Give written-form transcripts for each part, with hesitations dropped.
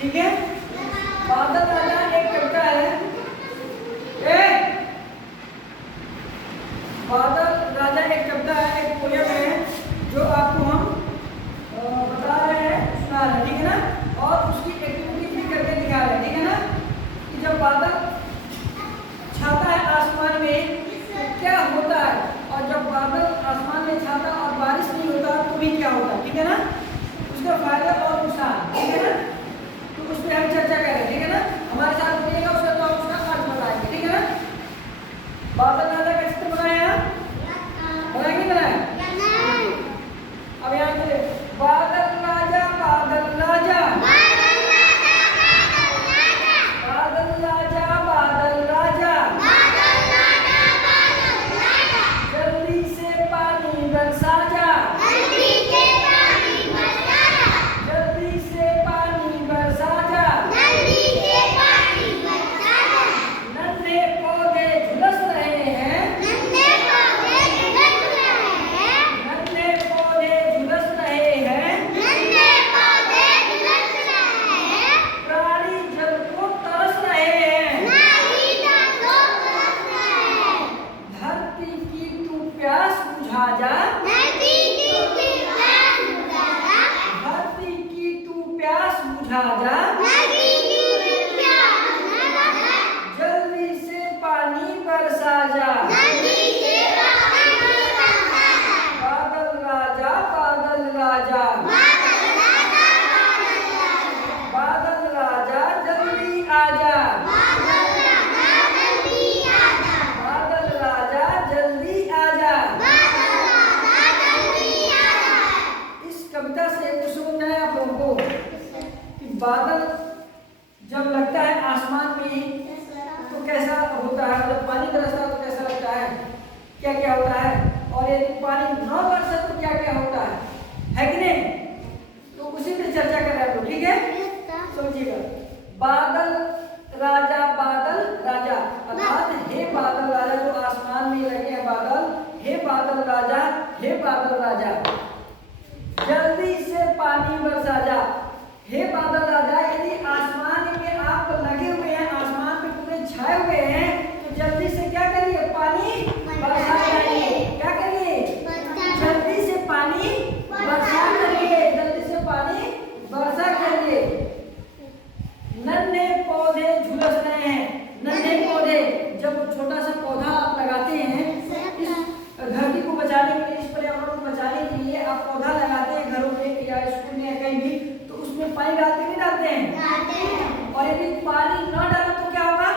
ठीक है। बादल राजा एक कविता है, बादल राजा एक कविता है, एक पोयम है जो आपको हम बता रहे हैं, सुना रहे हैं, ठीक है ना। और उसकी एक्टिविटी भी करके दिखा रहे हैं, ठीक है ना। कि जब बादल छाता है आसमान में तो क्या होता है, और जब बादल आसमान में छाता और बारिश नहीं होता तो भी क्या होता है, ठीक है ना। उसका फायदा और नुकसान, ठीक है ना। तो उस पर हम चर्चा करें, ठीक है ना। हमारे साथ बोलिएगा, उसका तो उसका अर्थ बताएंगे, ठीक है ना। बादल राजा का चित्र बनाया, बनाएंगे बनाया। अब यहाँ पे बादल राजा, बादल राजा, बादल राजा, बादल राजा, जल्दी से पानी बरसा जा, जल्दी से पानी बरसा जा, नन्हे पौधे झुलस रहे हैं, नन्हे पौधे झुलस रहे हैं, प्राणी जल को तरस रहे हैं, धरती की तू प्यास बुझा जा, धरती की तू प्यास बुझा जा, जल्दी से पानी बरसा जा, बादल राजा, बादल राजा, बादल राजा जल्दी आजा, बादल राजा जल्दी आजा। इस कविता से कुछ समझ आया आप लोगों को कि बादल जब लगता है आसमान में तो कैसा होता है, जब पानी बरसता है तो कैसा लगता है, क्या क्या होता है, और यदि पानी न बरसे तो क्या क्या होता है कि नहीं। तो उसी पे चर्चा कर रहे हैं, ठीक है। समझिएगा, बादल राजा, बादल राजा अर्थात हे बादल राजा जो आसमान में लगे हैं बादल, हे बादल राजा, हे बादल राजा जल्दी से पानी बरसा जा। हे बादल राजा यदि आसमान में आप लगे हुए हैं, आसमान पे पूरे छाए हुए हैं, तो जल्दी से क्या करिए, पानी बरसा जाइए। क्या करिए, जल्दी से पानी बरसा करिए, जल्दी से पानी बरसा करिए। नन्हे पौधे झुलस रहे हैं, नन्हे पौधे, जब छोटा सा पौधा आप लगाते हैं इस धरती को बचाने के लिए, इस पर्यावरण को बचाने के लिए आप पौधा लगाते हैं घरों में या स्कूल में या कहीं भी, तो उसमें पानी डालते नहीं डालते हैं। और यदि पानी न डालो तो क्या होगा,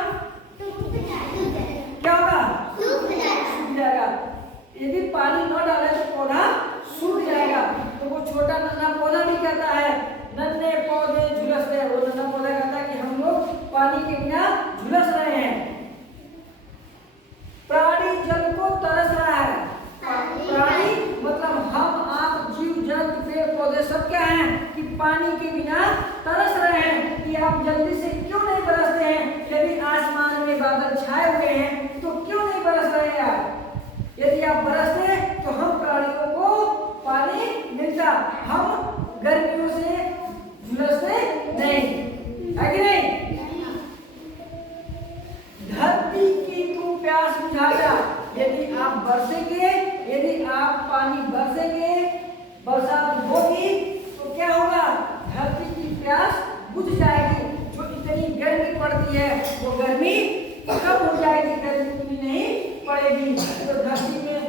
क्या होगा, सूख जाएगा। यदि पानी न डाले तो पौधा सूख जाएगा। तो वो छोटा नन्हा पौधा भी कहता है नन्हे पौधे झुलस रहे, वो नन्हा पौधा कहता है कि हम लोग पानी के बिना झुलस रहे हैं। प्राणी जल को तरस रहा है, प्राणी मतलब हम, आप, जीव जंतु, पेड़ पौधे सब क्या हैं कि पानी के बिना तरस रहे हैं कि आप जल्दी से क्यों नहीं बरसते हैं। यदि आसमान में बादल छाए हुए हैं तो क्यों नहीं बरस रहे हैं आप। यदि आप बरसते तो हम प्राणियों को पानी मिलता, हम गर्मियों से झुलसते नहीं, है कि नहीं। धरती की तू प्यास बुझा जा, यदि आप बरसेंगे, यदि आप पानी बरसेंगे, बरसात होगी तो क्या होगा, धरती की प्यास बुझ जाएगी। जो इतनी गर्मी पड़ती है वो गर्मी कम हो जाएगी, गर्मी इतनी नहीं पड़ेगी। तो धरती में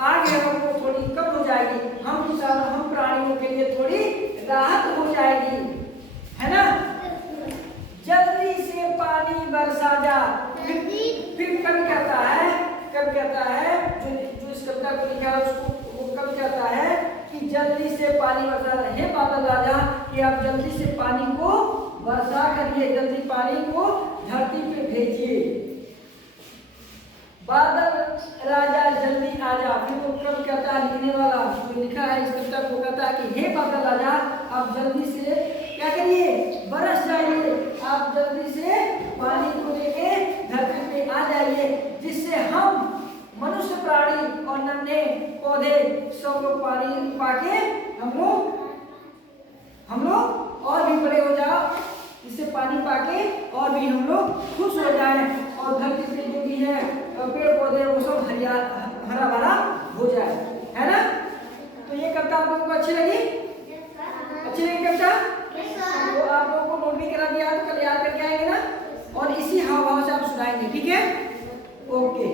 आग है वो थोड़ी कम हो जाएगी, हम इंसानों, हम प्राणियों के लिए थोड़ी राहत हो जाएगी, है ना। जल्दी से पानी बरसा जा। फिर कवि कहता है, कवि कहता है जो इस कविता को लिखा है उसको, वो कवि कहता है कि जल्दी से पानी बरसा रहे हैं बादल राजा, कि आप जल्दी से पानी को बरसा करिए, जल्दी पानी को धरती पे भेजिए। बादल राजा जल्दी आजा। फिर वो कवि कहता है, लिखने वाला जो लिखा है इस कविता को कहता है कि हे बादल राजा आप जल्दी से क्या करिए, बरस जाइए, आप जल्दी से पानी को लेके धरती पे आ जाइए, जिससे हम मनुष्य, प्राणी और नन्हे पौधे सब लोग पानी पाके हम लोग और भी बड़े हो जाओ भी हम लोग खुश हो जाए और धरती पे जो भी है पेड़ पौधे वो सब हरा भरा हो जाए, है ना। तो ये कविता आप लोगों को अच्छी लगी? अच्छी लगी कविता? तो आप लोगों को नोट भी करा दिया तो कल याद करके आएंगे ना, और इसी हाव भाव से आप सुनाएंगे, ठीक है। ओके।